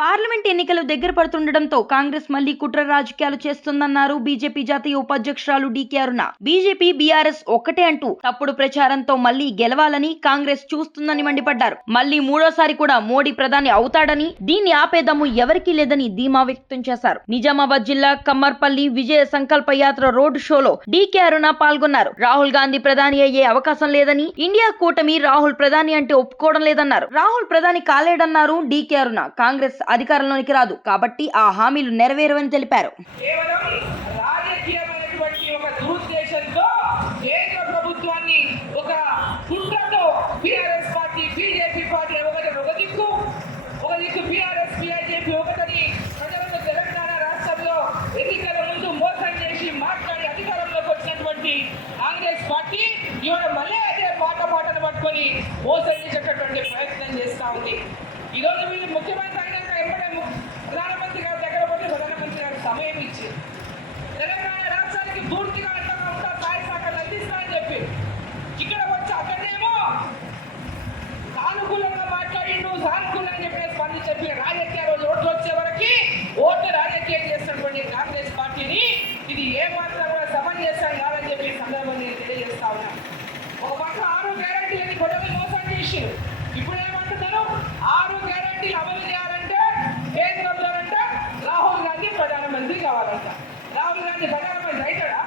Parliament ఎన్నికలు దగ్గర పడుతుండటంతో కాంగ్రెస్ మళ్లీ కుట్ర రాజకీయాలు చేస్తుందన్నారు బీజేపీ జాతీయ ఉపాధ్యక్షురాలు డీకే అరుణ. బీజేపీ బీఆర్ఎస్ ఒక్కటే అంటూ తప్పుడు ప్రచారంతో మళ్లీ గెలవాలని కాంగ్రెస్ చూస్తుందని మండిపడ్డారు. మళ్లీ మూడోసారి కూడా మోడీ ప్రధాని అవుతాడని, దీన్ని ఆపేదమ్ము ఎవరికీ లేదని ధీమా వ్యక్తం చేశారు. నిజామాబాద్ జిల్లా కమ్మర్పల్లి విజయ సంకల్ప యాత్ర రోడ్ షోలో డీకే అరుణ పాల్గొన్నారు. రాహుల్ గాంధీ ప్రధాని అయ్యే అవకాశం లేదని, ఇండియా కూటమి రాహుల్ ప్రధాని అంటే ఒప్పుకోవడం లేదన్నారు. రాహుల్ ప్రధాని కాలేడన్నారు డీకే అరుణ. కాంగ్రెస్ అధికారంలోనికి రాదు కాబట్టి ఆ హామీలు నెరవేరవని తెలిపారు. మోసం చేసేటటువంటి ప్రయత్నం చేస్తూ ఉంది. ఈరోజు వీళ్ళు ముఖ్యమంత్రి అయినాక ఎప్పుడే ప్రధానమంత్రి గారి దగ్గర పోతే ప్రధానమంత్రి గారు సమయం ఇచ్చి తెలంగాణ రాష్ట్రానికి పూర్తిగా అంతగా ఉంటా సహాయ సహకారాలు అందిస్తామని చెప్పి ఇక్కడ వచ్చి అక్కడేమో సానుకూలంగా మాట్లాడిండు, సానుకూలంగా చెప్పి స్పందించి చెప్పిన రాజకీయ రోజు ఓట్లు వచ్చే వరకు ఓట్లు రాజకీయం చేస్తున్నటువంటి కాంగ్రెస్ పార్టీని ఇది ఏ మాత్రం కూడా సమంజసం కాదని చెప్పి సందర్భం నేను తెలియజేస్తా ఉన్నా. ఒక పక్క 6 గ్యారెంటీలని గొడవలు మోసం చేసి ఇప్పుడు ఏమంటున్నారు, 6 గ్యారెంటీలు అమలు చేయాలంటే కేంద్రంలో అంటే రాహుల్ గాంధీ ప్రధానమంత్రి కావాలంట. రాహుల్ గాంధీ ప్రధానమంత్రి అవుతాడా?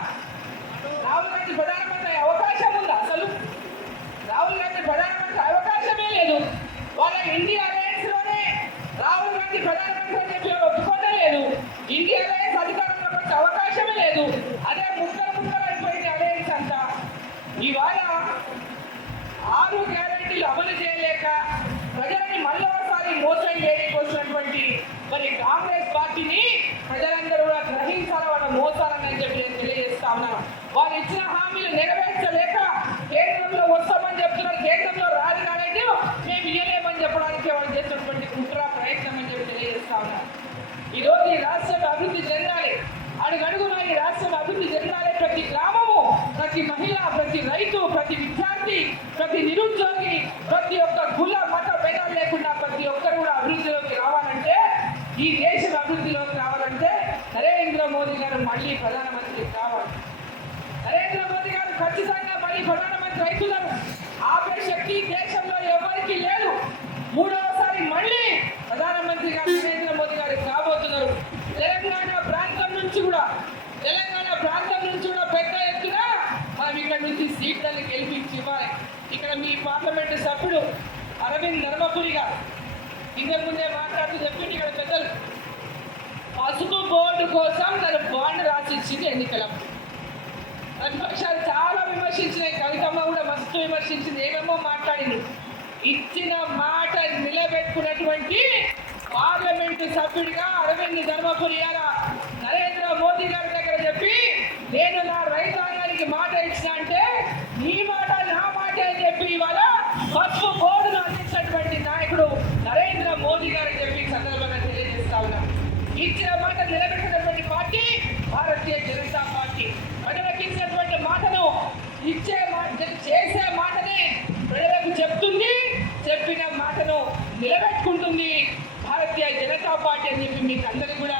రాహుల్ గాంధీ ప్రధానమంత్రి అయ్యే అవకాశం ఉందా? అసలు రాహుల్ గాంధీ ప్రధానమంత్రి అవకాశమే లేదు. వాళ్ళ ఇండియా అలయన్స్ లోనే రాహుల్ గాంధీ ప్రధానమంత్రి అని చెప్పి ఒప్పుకోవడం లేదు. ఇండియా అలయన్స్ అధికారంలోకి వచ్చే అవకాశమే లేదు. అదే ముక్కలు అయిపోయింది అలయన్స్ అంతా. ఇవాళ 6 గ్యారెంటీలు అమలు చేయలేక ప్రజలని మళ్ళొకసారి మోసం చేయకపోతున్నటువంటి మరి కాంగ్రెస్ పార్టీని ప్రజలందరూ కూడా గ్రహించాలి, వాళ్ళ మోసాలని చెప్పి నేను తెలియజేస్తా ఉన్నాను. వాళ్ళు ఇచ్చిన హామీలు నెరవేర్చలేక కేంద్రంలో వస్తామని చెప్తున్నారు, కేంద్రంలో రాదు కాబట్టి మేము ఇయ్యలేమని చెప్పడానికి వాళ్ళు చేసినటువంటి కుట్ర ప్రయత్నం అని చెప్పి తెలియజేస్తా ఉన్నాను. ఈరోజు ఈ రాష్ట్రం అభివృద్ధి చెందాలి, అడుగడుగునా ఈ రాష్ట్రం అభివృద్ధి చెందాలి. ప్రతి గ్రామము, ప్రతి మహిళ, ప్రతి రైతు, ప్రతి విద్యార్థి, ప్రతి నిరుద్యోగి, ప్రతి ఒక్క కుల మత భేదాలు లేకుండా ప్రతి ఒక్కరు కూడా అభివృద్ధిలోకి రావాలంటే, ఈ దేశం అభివృద్ధిలోకి రావాలంటే నరేంద్ర మోదీ గారు మళ్ళీ ప్రధానమంత్రి కావాలి. నరేంద్ర మోదీ గారు ఖచ్చితంగా మళ్ళీ ప్రధానమంత్రి అవుతున్నారు. ఆపే శక్తి దేశంలో ఎవరికి లేదు. మూడవసారి మళ్ళీ ప్రధానమంత్రి గారు నరేంద్ర మోదీ గారు కాబోతున్నారు. తెలంగాణ ప్రాంతం నుంచి కూడా పెద్ద ఎత్తున మనం ఇక్కడ నుంచి సీట్లను గెలిపించి ఇవ్వాలి. ఇక్కడ మీ పార్లమెంటు సభ్యుడు అరవింద్ ధర్మపురి గారు ఇంతకు ముందే మాట్లాడుతూ చెప్పింది, ఇక్కడ పెద్దలు పసుపు బోర్డు కోసం తన బాండ్ రాసిచ్చింది ఎన్నికలప్పుడు. ప్రతిపక్షాలు చాలా విమర్శించినాయి, కవితమ్మ కూడా మస్తు విమర్శించింది, ఏమేమో మాట్లాడింది. ఇచ్చిన మాట నిలబెట్టుకున్నటువంటి పార్లమెంటు సభ్యుడిగా అరవింద్ ధర్మపురి నరేంద్ర మోదీ గారి దగ్గర చెప్పి, నేను నా రైతాంగానికి మాట ఇచ్చిన అంటే నీ మాట నా మాట అని చెప్పి ఇవాళ పసుపు బోర్డును అందించినటువంటి నాయకుడు నరేంద్ర మోదీ గారికి చెప్పి సందర్భంగా తెలియజేస్తా ఉన్నాను. ఇచ్చిన మాట నిలబెట్టినటువంటి పార్టీ భారతీయ జనతా పార్టీ. ప్రజలకు ఇచ్చినటువంటి మాటను చేసే మాటని ప్రజలకు చెప్తుంది, చెప్పిన మాటను నిలబెట్టుకుంటుంది భారతీయ జనతా పార్టీ అని చెప్పి మీకు అందరికీ కూడా